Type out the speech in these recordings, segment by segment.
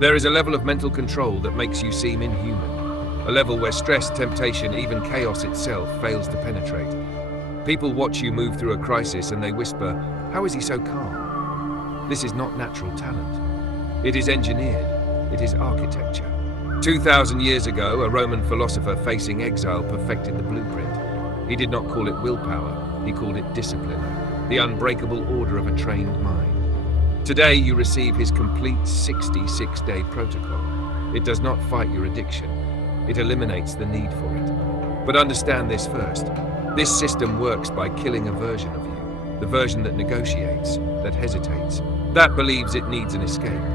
There is a level of mental control that makes you seem inhuman, a level where stress, temptation, even chaos itself fails to penetrate. People watch you move through a crisis and they whisper, "How is he so calm?" This is not natural talent. It is engineered. It is architecture. 2,000 years ago, a Roman philosopher facing exile perfected the blueprint. He did not call it willpower, he called it discipline, the unbreakable order of a trained mind. Today, you receive his complete 66-day protocol. It does not fight your addiction, it eliminates the need for it. But understand this first. This system works by killing a version of you, the version that negotiates, that hesitates, that believes it needs an escape.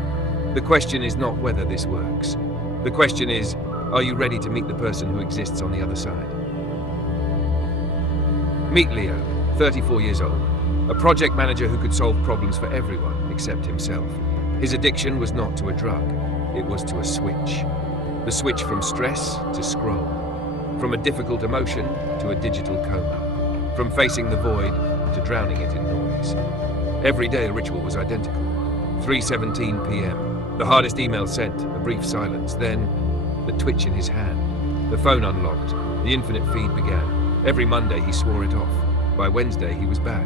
The question is not whether this works. The question is, are you ready to meet the person who exists on the other side? Meet Leo, 34 years old, a project manager who could solve problems for everyone except himself. His addiction was not to a drug, it was to a switch. The switch from stress to scroll, from a difficult emotion to a digital coma, from facing the void to drowning it in noise. Every day a ritual was identical. 3:17 p.m. The hardest email sent, a brief silence, then the twitch in his hand. The phone unlocked, the infinite feed began. Every Monday he swore it off. By Wednesday he was back.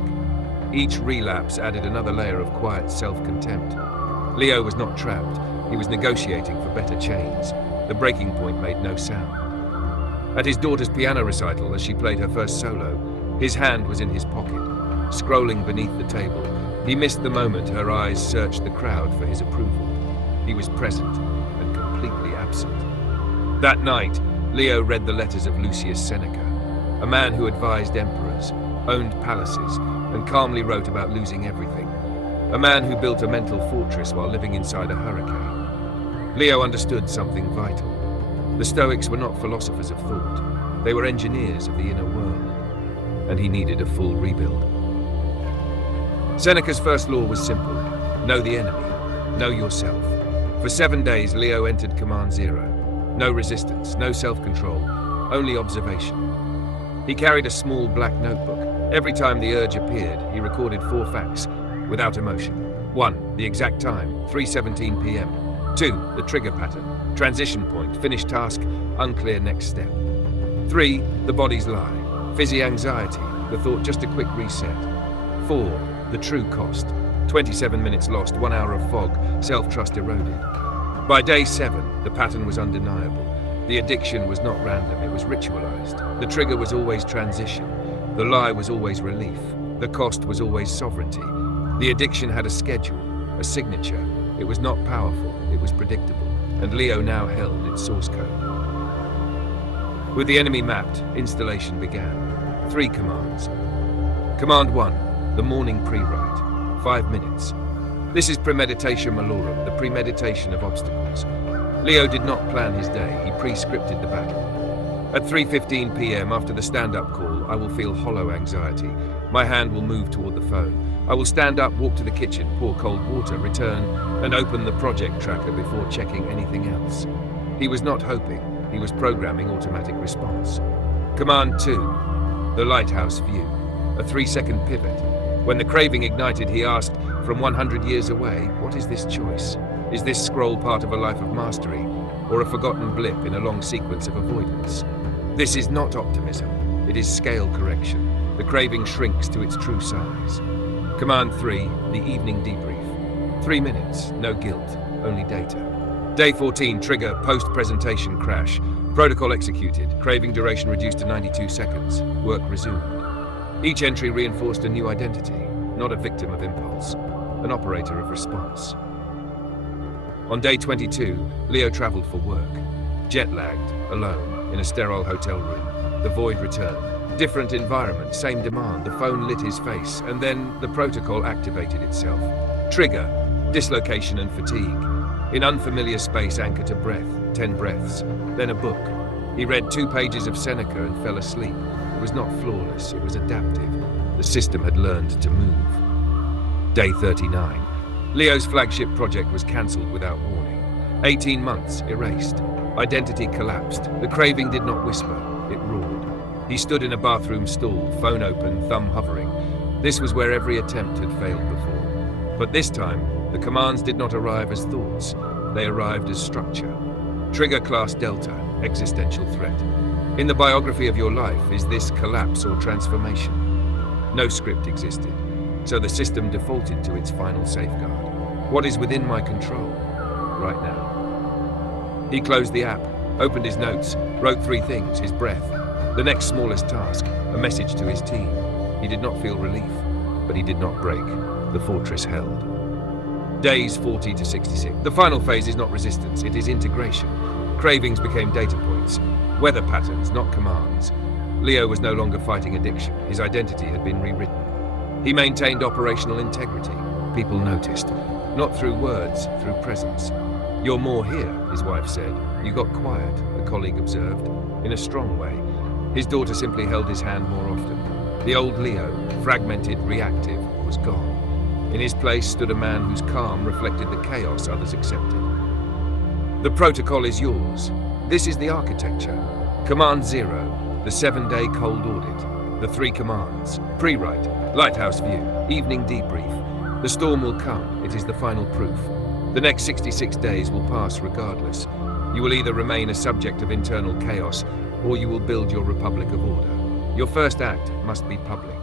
Each relapse added another layer of quiet self-contempt. Leo was not trapped, he was negotiating for better chains. The breaking point made no sound. At his daughter's piano recital, as she played her first solo, his hand was in his pocket, scrolling beneath the table. He missed the moment her eyes searched the crowd for his approval. He was present and completely absent. That night, Leo read the letters of Lucius Seneca, a man who advised emperors, owned palaces, and calmly wrote about losing everything. A man who built a mental fortress while living inside a hurricane. Leo understood something vital. The Stoics were not philosophers of thought. They were engineers of the inner world. And he needed a full rebuild. Seneca's first law was simple. Know the enemy. Know yourself. For 7 days, Leo entered Command Zero. No resistance, no self-control, only observation. He carried a small black notebook. Every time the urge appeared, he recorded 4 facts, without emotion. 1. The exact time, 3:17 p.m. 2. The trigger pattern, transition point, finished task, unclear next step. 3. The body's lie, fizzy anxiety, the thought just a quick reset. 4. The true cost, 27 minutes lost, 1 hour of fog, self-trust eroded. By day 7, the pattern was undeniable. The addiction was not random, it was ritualized. The trigger was always transition. The lie was always relief. The cost was always sovereignty. The addiction had a schedule, a signature. It was not powerful, it was predictable. And Leo now held its source code. With the enemy mapped, installation began. 3 commands. Command 1, the morning pre-write. 5 minutes. This is premeditation malorum, the premeditation of obstacles. Leo did not plan his day, he pre-scripted the battle. At 3:15 p.m. after the stand-up call, I will feel hollow anxiety. My hand will move toward the phone. I will stand up, walk to the kitchen, pour cold water, return, and open the project tracker before checking anything else. He was not hoping, he was programming automatic response. Command 2, the lighthouse view, a 3-second pivot. When the craving ignited, he asked, from 100 years away, what is this choice? Is this scroll part of a life of mastery, or a forgotten blip in a long sequence of avoidance? This is not optimism, it is scale correction. The craving shrinks to its true size. Command 3, the evening debrief. 3 minutes, no guilt, only data. Day 14, trigger, post-presentation crash. Protocol executed, craving duration reduced to 92 seconds. Work resumed. Each entry reinforced a new identity, not a victim of impulse, an operator of response. On day 22, Leo traveled for work. Jet-lagged, alone, in a sterile hotel room. The void returned. Different environment, same demand. The phone lit his face, and then the protocol activated itself. Trigger, dislocation and fatigue. In unfamiliar space, anchor to breath, 10 breaths, then a book. He read 2 pages of Seneca and fell asleep. It was not flawless, it was adaptive. The system had learned to move. Day 39. Leo's flagship project was cancelled without warning. 18 months erased. Identity collapsed. The craving did not whisper, it roared. He stood in a bathroom stall, phone open, thumb hovering. This was where every attempt had failed before. But this time, the commands did not arrive as thoughts. they arrived as structure. Trigger class Delta, existential threat. In the biography of your life, is this collapse or transformation? No script existed, so the system defaulted to its final safeguard. What is within my control right now? He closed the app, opened his notes, wrote 3 things: his breath, the next smallest task, a message to his team. He did not feel relief, but he did not break. The fortress held. Days 40 to 66. The final phase is not resistance, it is integration. Cravings became data points, weather patterns, not commands. Leo was no longer fighting addiction. His identity had been rewritten. He maintained operational integrity. People noticed, not through words, through presence. "You're more here," his wife said. "You got quiet," a colleague observed, in a strong way. His daughter simply held his hand more often. The old Leo, fragmented, reactive, was gone. In his place stood a man whose calm reflected the chaos others accepted. The protocol is yours. This is the architecture. Command 0, the 7-day cold audit. The 3 commands: pre-write, lighthouse view, evening debrief. The storm will come, it is the final proof. The next 66 days will pass regardless. You will either remain a subject of internal chaos, or you will build your republic of order. Your first act must be public.